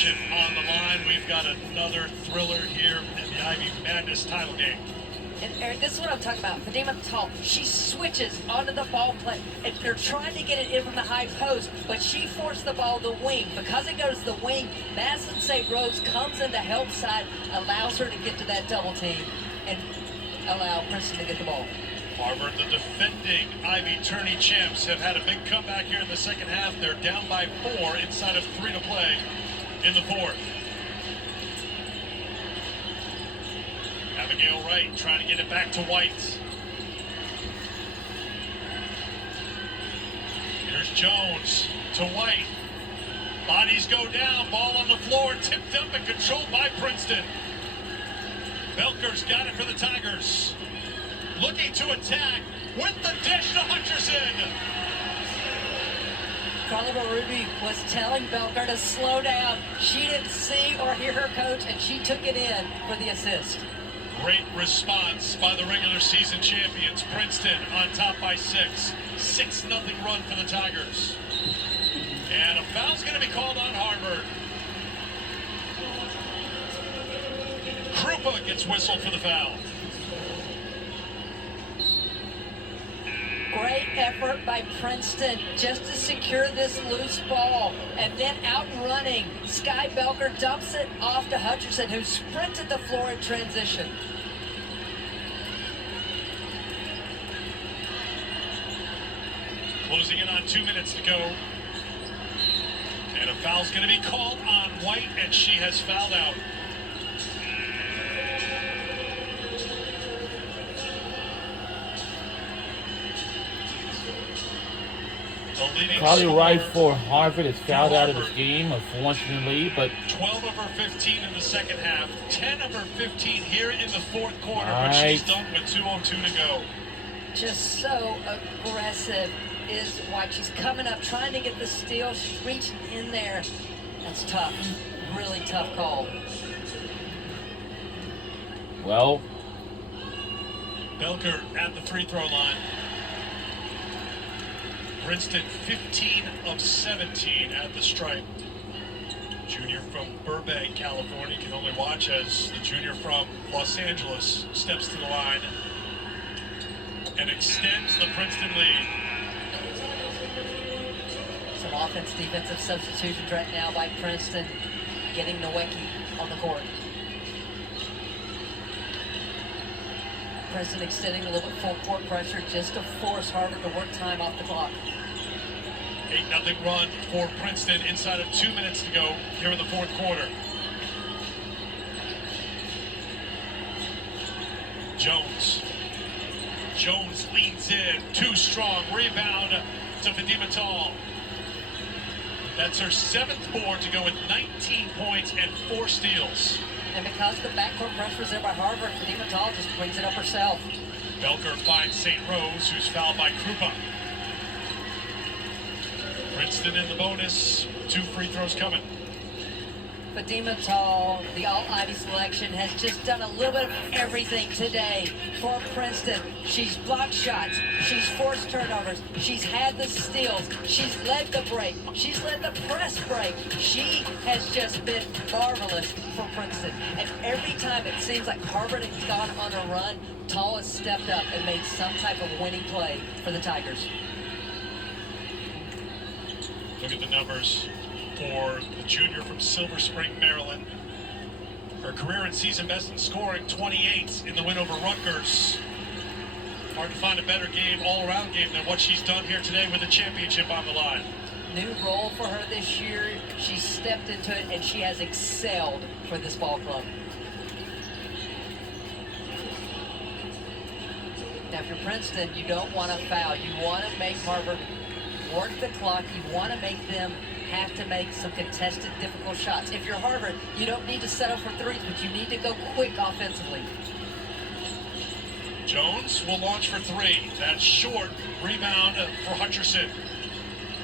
championship on the line. We've got another thriller here in the Ivy Madness title game. And Eric, this is what I'm talking about. Fadima Tall, she switches onto the ball play, and they're trying to get it in from the high post, but she forced the ball to the wing. Because it goes to the wing, Madison St. Rose comes in the help side, allows her to get to that double team, and allow Princeton to get the ball. Harvard, the defending Ivy tourney champs, have had a big comeback here in the second half. They're down by 4 inside of 3 to play in the fourth. Abigail Wright trying to get it back to White. Here's Jones to White. Bodies go down, ball on the floor, tipped up and controlled by Princeton. Belker's got it for the Tigers. Looking to attack with the dish to Hutcherson. Carla Ruby was telling Belker to slow down. She didn't see or hear her coach, and she took it in for the assist. Great response by the regular season champions. Princeton on top by 6. 6-0 run for the Tigers. And a foul's going to be called on Harvard. Krupa gets whistled for the foul. Great effort by Princeton just to secure this loose ball. And then outrunning, Sky Belker dumps it off to Hutcherson, who sprinted the floor in transition. Closing in on 2 minutes to go. And a foul's going to be called on White, and she has fouled out. Probably right for Harvard is fouled out of this game, a 4-1 lead, but 12 of her 15 in the second half, 10 of her 15 here in the fourth quarter, but she's done with 2:02 to go. Just so aggressive is White. She's coming up, trying to get the steal. She's reaching in there. That's tough. Really tough call. well, Belker at the free throw line. Princeton 15 of 17 at the stripe. Junior from Burbank, California, can only watch as the junior from Los Angeles steps to the line and extends the Princeton lead. Some offense-defensive substitutions right now by Princeton, getting Nowicki on the court. Princeton extending a little bit full court pressure just to force Harvard to work time off the clock. 8-0 run for Princeton inside of 2 minutes to go here in the fourth quarter. Jones. Jones leans in, too strong. Rebound to Fadima Tall. That's her 7th board to go with 19 points and 4 steals. And because the backcourt pressure is there by Harvard, Fadima Tall just brings it up herself. Belker finds St. Rose, who's fouled by Krupa. Princeton in the bonus. 2 free throws coming. Fadima Tall, the All-Ivy selection, has just done a little bit of everything today for Princeton. She's blocked shots. She's forced turnovers. She's had the steals. She's led the break. She's led the press break. She has just been marvelous for Princeton. And every time it seems like Harvard has gone on a run, Tall has stepped up and made some type of winning play for the Tigers. Look at the numbers for the junior from Silver Spring, Maryland. Her career and season best in scoring, 28 in the win over Rutgers. Hard to find a better game, all-around game than what she's done here today with the championship on the line. New role for her this year. She stepped into it, and she has excelled for this ball club. Now, if you're Princeton, you don't want to foul. You want to make Harvard work the clock. You want to make them have to make some contested, difficult shots. If you're Harvard, you don't need to settle for threes, but you need to go quick offensively. Jones will launch for 3. That's short. Rebound for Hutcherson.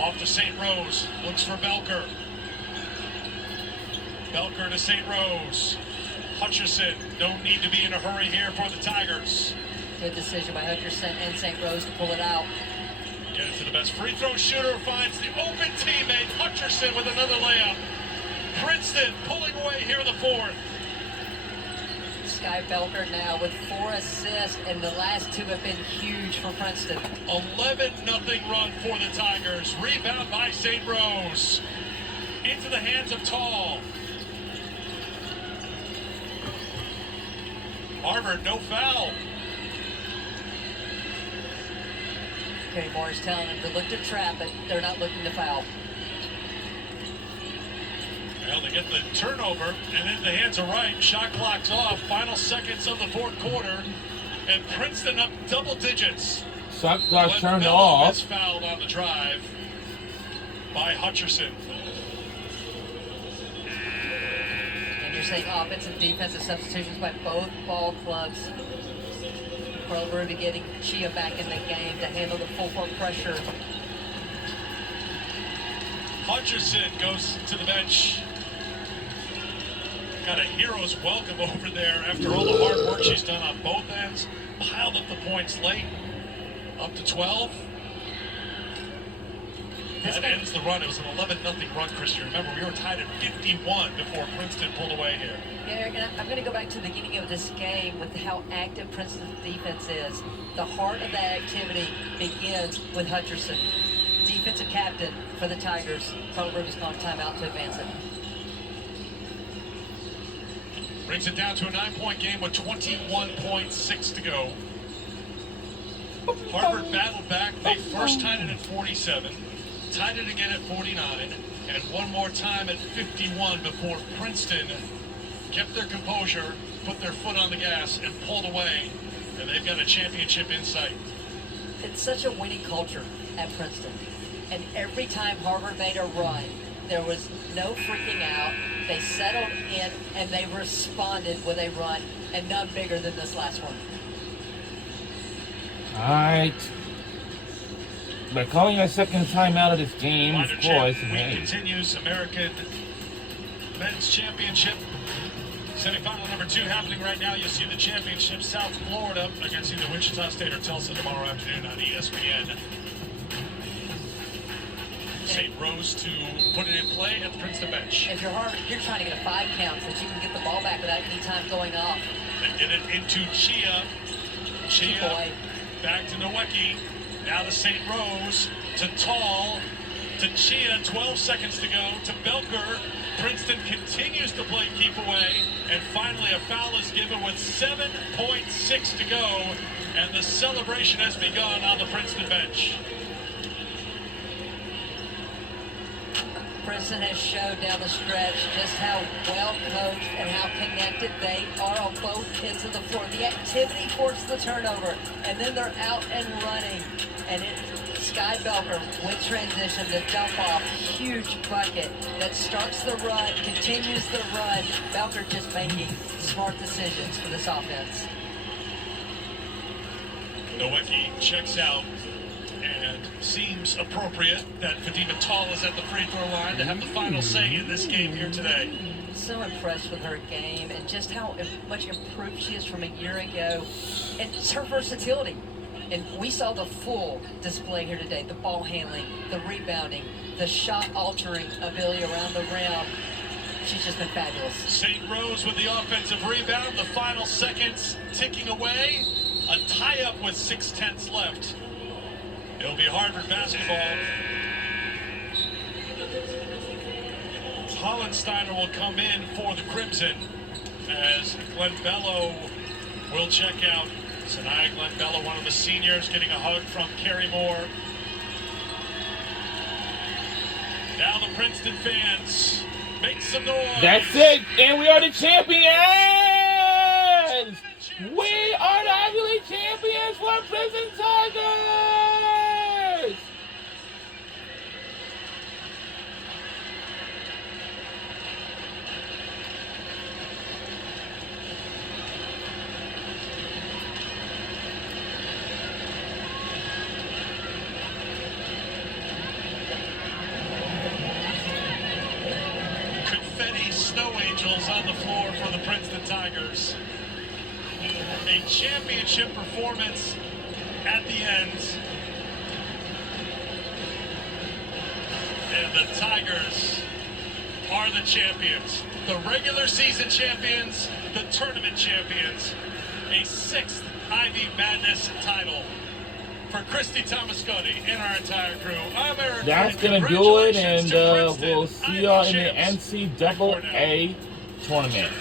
Off to St. Rose. Looks for Belker. Belker to St. Rose. Hutcherson. Don't need to be in a hurry here for the Tigers. Good decision by Hutcherson and St. Rose to pull it out. Get it to the best free throw shooter. Finds the open teammate. Hutcherson with another layup. Princeton pulling away here in the fourth. Sky Belker now with 4 assists, and the last 2 have been huge for Princeton. 11-0 run for the Tigers. Rebound by St. Rose. Into the hands of Tall. Harvard, no foul. Kerry Moore is telling them to look to trap, but they're not looking to foul. Well, they get the turnover, and into the hands of Wright. Shot clock's off. Final seconds of the fourth quarter, and Princeton up double digits. Shot clock turned Bello off. is fouled on the drive by Hutcherson. And you're saying offensive and defensive substitutions by both ball clubs. Pearl Ruby getting Chia back in the game to handle the full court pressure. Hutcherson goes to the bench. Got a hero's welcome over there after all the hard work she's done on both ends. Piled up the points late, up to 12. That ends the run. It was an 11-0 run, Christian. Remember, we were tied at 51 before Princeton pulled away here. Yeah, Eric, and I'm going to go back to the beginning of this game with how active Princeton's defense is. The heart of that activity begins with Hutcherson, defensive captain for the Tigers. Pearl Ruby's calling timeout to advance it. Brings it down to a 9-point game with 21.6 to go. Harvard battled back. They first tied it at 47, tied it again at 49, and one more time at 51 before Princeton kept their composure, put their foot on the gas, and pulled away. And they've got a championship in sight. It's such a winning culture at Princeton. And every time Harvard made a run, there was no freaking out. They settled in, and they responded with a run, and none bigger than this last one. All right. They're calling a second time out of this game, of course. Week continues. American Men's Championship. Semifinal number 2 happening right now. You'll see the championship, South Florida against either Wichita State or Tulsa tomorrow afternoon on ESPN. St. Rose to put it in play at the Princeton bench. If you're Harvard, you're trying to get a 5 count so that you can get the ball back without any time going off. They get it into Chia. Chia back to Nowicki. Now to St. Rose, to Tall, to Chia. 12 seconds to go, to Belker. Princeton continues to play keep away. And finally a foul is given with 7.6 to go. And the celebration has begun on the Princeton bench. Princeton has showed down the stretch just how well coached and how connected they are on both ends of the floor. The activity forced the turnover, and then they're out and running. And Sky Belker with transition, the dump off, huge bucket that starts the run, continues the run. Belker just making smart decisions for this offense. Nowicki checks out. And seems appropriate that Fatima Tall is at the free throw line to have the final say in this game here today. So impressed with her game and just how much improved she is from a year ago. And it's her versatility. And we saw the full display here today. The ball handling, the rebounding, the shot altering ability around the rim. She's just been fabulous. St. Rose with the offensive rebound. The final seconds ticking away. A tie-up with 6/10 left. It'll be Harvard basketball. Hollensteiner will come in for the Crimson as Glenn Bello will check out. Sanaya Glenn Bello, one of the seniors, getting a hug from Kerry Moore. Now the Princeton fans make some noise. That's it, and we are the champions! We are the Ivy League champions for Princeton Tigers! Confetti snow angels on the floor for the Princeton Tigers. A championship performance at the end. And the Tigers are the champions. The regular season champions, the tournament champions. A 6th Ivy Madness title for Christy Tomasconi and our entire crew. I'm Eric. That's going to do it, and we'll see y'all in the NCAA tournament.